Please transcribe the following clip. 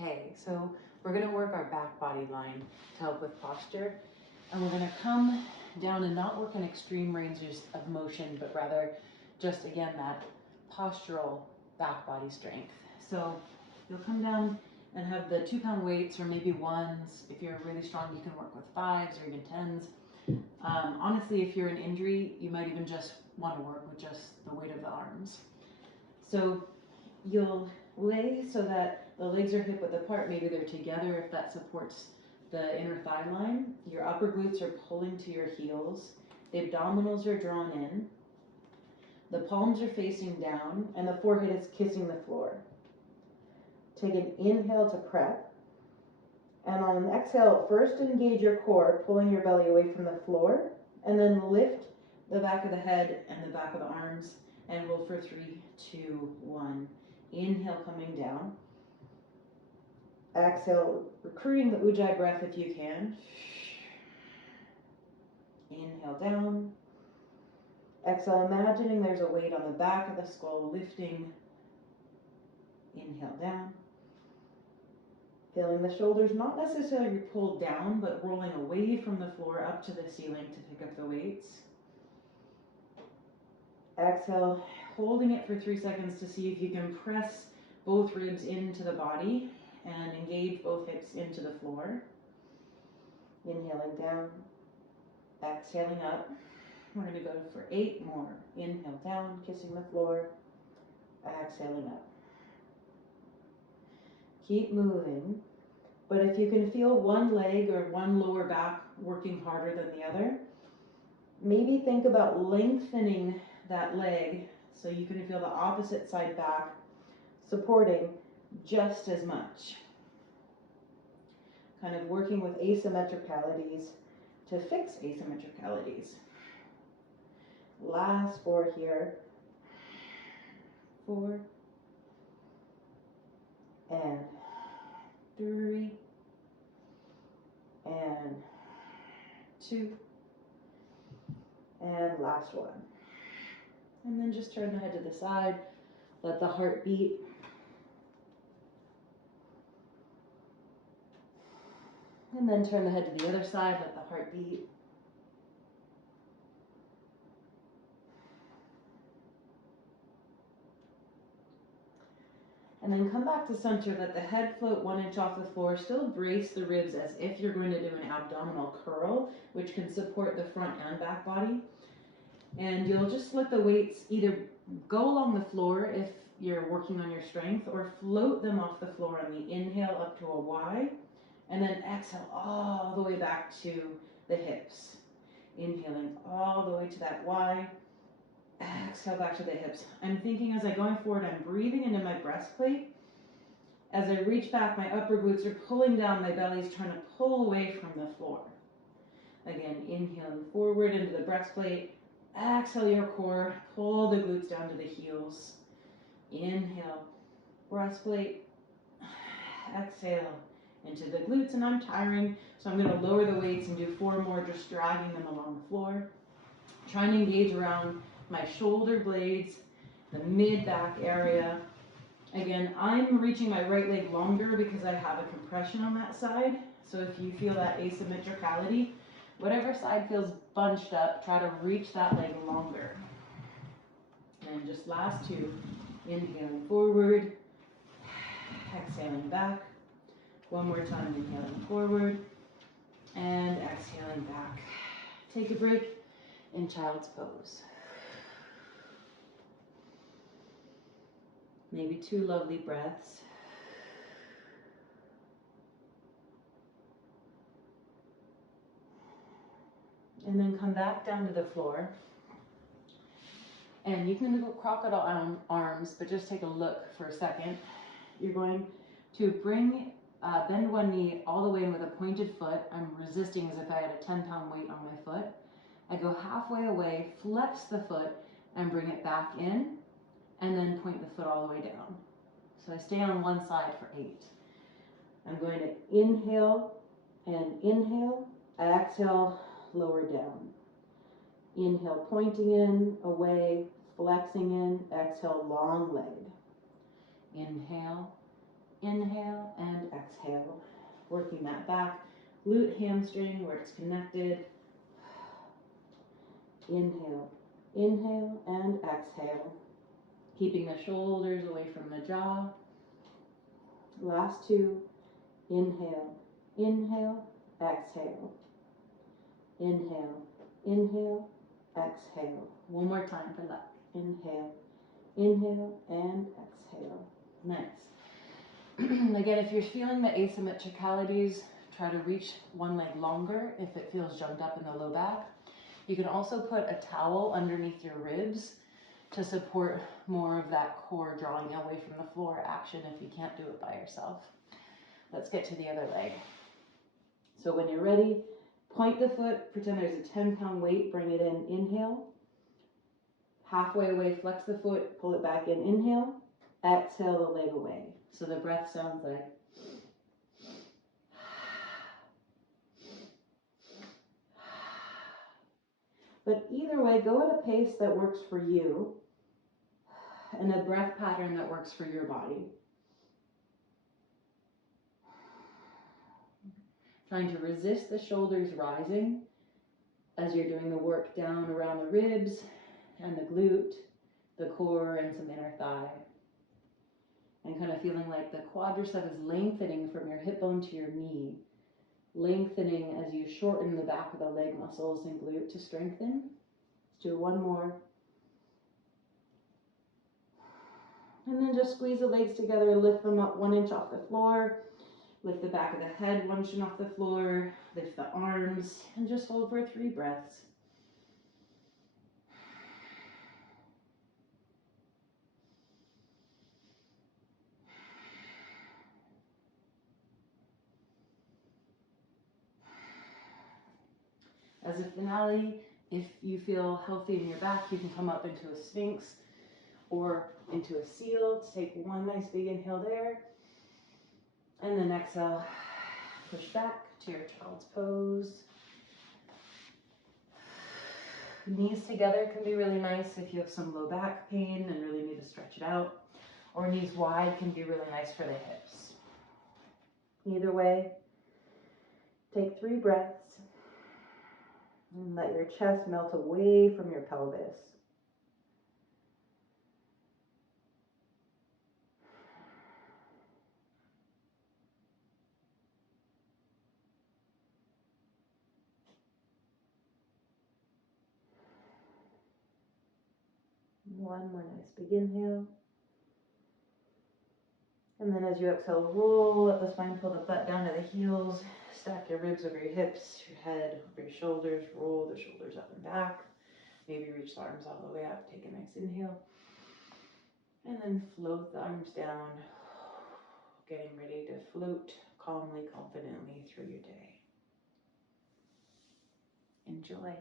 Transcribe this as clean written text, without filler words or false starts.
Okay, so we're gonna work our back body line to help with posture. And we're gonna come down and not work in extreme ranges of motion, but rather just, again, that postural back body strength. So you'll come down and have the 2-pound weights or maybe ones. If you're really strong, you can work with 5s or even 10s. Honestly, if you're an injury, you might even just want to work with just the weight of the arms. So you'll lay so that the legs are hip width apart. Maybe they're together if that supports the inner thigh line. Your upper glutes are pulling to your heels. The abdominals are drawn in. The palms are facing down and the forehead is kissing the floor. Take an inhale to prep. And on an exhale, first engage your core, pulling your belly away from the floor, and then lift the back of the head and the back of the arms, and hold for 3, 2, 1. Inhale, coming down. Exhale, recruiting the Ujjayi breath if you can. Inhale down. Exhale, imagining there's a weight on the back of the skull, lifting. Inhale down. Feeling the shoulders not necessarily pulled down, but rolling away from the floor up to the ceiling to pick up the weights. Exhale, holding it for 3 seconds to see if you can press both ribs into the body and engage both hips into the floor. Inhaling down, exhaling up. We're going to go for 8 more. Inhale down, kissing the floor, exhaling up. Keep moving, but if you can feel one leg or one lower back working harder than the other, maybe think about lengthening that leg so you can feel the opposite side back supporting just as much. Kind of working with asymmetricalities to fix asymmetricalities. Last 4 here. 4 and 3 and 2 and last 1. And then just turn the head to the side, let the heart beat. And then turn the head to the other side, let the heart beat. And then come back to center, let the head float 1 inch off the floor. Still brace the ribs as if you're going to do an abdominal curl, which can support the front and back body. And you'll just let the weights either go along the floor if you're working on your strength, or float them off the floor on the inhale up to a Y, and then exhale all the way back to the hips. Inhaling all the way to that Y. Exhale back to the hips. I'm thinking as I'm going forward, I'm breathing into my breastplate. As I reach back, my upper glutes are pulling down, my belly's trying to pull away from the floor. Again, inhaling forward into the breastplate. Exhale your core, pull the glutes down to the heels. Inhale, breastplate. Exhale into the glutes, and I'm tiring, so I'm going to lower the weights and do 4 more, just dragging them along the floor. Trying to engage around my shoulder blades, the mid-back area. Again, I'm reaching my right leg longer because I have a compression on that side. So if you feel that asymmetricality, whatever side feels bunched up, try to reach that leg longer. And just last 2, inhaling forward, exhaling back. 1 more time, inhaling forward, and exhaling back. Take a break in child's pose. Maybe 2 lovely breaths. And then come back down to the floor. And you can go crocodile arms, but just take a look for a second. You're going to bend one knee all the way in with a pointed foot. I'm resisting as if I had a 10-pound weight on my foot. I go halfway away, flex the foot, and bring it back in, and then point the foot all the way down. So I stay on one side for 8. I'm going to inhale and inhale, exhale, lower down. Inhale, pointing in, away, flexing in, exhale, long leg. Inhale, Inhale and exhale. Working that back glute hamstring where it's connected. Inhale, inhale and exhale. Keeping the shoulders away from the jaw. Last two. Inhale, inhale, exhale. Inhale, inhale, exhale. One more time for that. Inhale, inhale, and exhale. Nice. Again, if you're feeling the asymmetricalities, try to reach one leg longer if it feels jumped up in the low back. You can also put a towel underneath your ribs to support more of that core drawing away from the floor action if you can't do it by yourself. Let's get to the other leg. So when you're ready, point the foot, pretend there's a 10-pound weight, bring it in, inhale. Halfway away, flex the foot, pull it back in, inhale. Exhale the leg away. So the breath sounds like but either way, go at a pace that works for you and a breath pattern that works for your body. Trying to resist the shoulders rising as you're doing the work down around the ribs and the glute, the core, and some inner thigh. And kind of feeling like the quadricep is lengthening from your hip bone to your knee, lengthening as you shorten the back of the leg muscles and glute to strengthen. Let's do one more. And then just squeeze the legs together, lift them up 1 inch off the floor, lift the back of the head 1 inch off the floor, lift the arms, and just hold for 3 breaths. As a finale, if you feel healthy in your back, you can come up into a Sphinx or into a seal. Take one nice big inhale there. And then exhale, push back to your child's pose. Knees together can be really nice if you have some low back pain and really need to stretch it out. Or knees wide can be really nice for the hips. Either way, take 3 breaths. And let your chest melt away from your pelvis. One more nice big inhale. And then as you exhale, roll up the spine, pull the butt down to the heels, stack your ribs over your hips, your head over your shoulders, roll the shoulders up and back. Maybe reach the arms all the way up, take a nice inhale. And then float the arms down, getting ready to float calmly, confidently through your day. Enjoy.